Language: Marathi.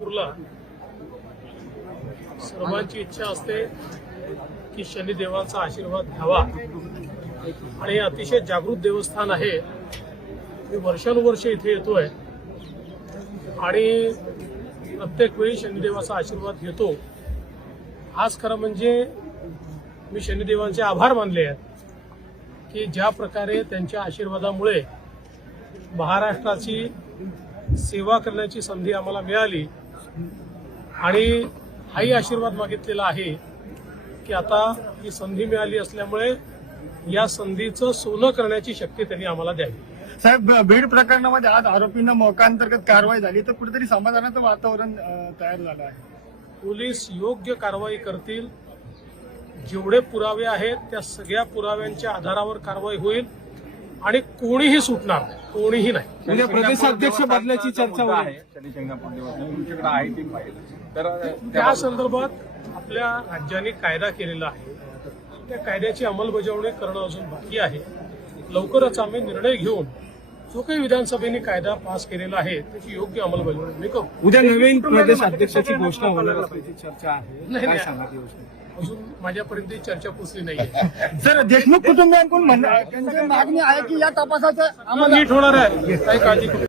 नागपूरला सर्वांची इच्छा असते की शनिदेवांचा आशीर्वाद घ्यावा आणि हे अतिशय जागृत देवस्थान आहे. मी वर्षानुवर्ष इथे येतोय आणि प्रत्येक वेळी शनिदेवाचा आशीर्वाद घेतो. आज खरं म्हणजे मी शनिदेवांचे आभार मानले आहेत की ज्या प्रकारे त्यांच्या आशीर्वादामुळे महाराष्ट्राची सेवा करण्याची संधी आम्हाला मिळाली आणि हाही आशीर्वाद मागितलेला आहे की आता ही संधी मिळाली असल्यामुळे या संधीचं सोनं करण्याची शक्ती त्यांनी आम्हाला द्यावी. साहेब, बीड प्रकरणामध्ये आज आरोपींना मोकांतर्गत कारवाई झाली तर कुठेतरी समाधानाचं वातावरण तयार झालं आहे. पोलीस योग्य कारवाई करतील. जेवढे पुरावे आहेत त्या सगळ्या पुराव्यांच्या आधारावर कारवाई होईल आणि कोणीही सुटणार नाही, कोणीही नाही. म्हणजे प्रदेशाध्यक्ष बदलाची चर्चा आहे. त्या संदर्भात आपल्या राज्याने कायदा केलेला आहे. त्या कायद्याची अंमलबजावणी करणं अजून बाकी आहे. लवकरच आम्ही निर्णय घेऊन जो काही विधानसभेने कायदा पास केलेला आहे त्याची योग्य अंमलबजावणी मी करू. उद्या नवीन प्रदेश अध्यक्षाची घोषणा होणार असल्याची चर्चा आहे. नाही, काय सांगा ती गोष्ट? अजून माझ्यापर्यंत ही चर्चा पोचली नाहीये. सर, देशमुख कुटुंबियांकडून त्यांची मागणी आहे की या तपासाचं नीट होणार आहे, काही काळजी करू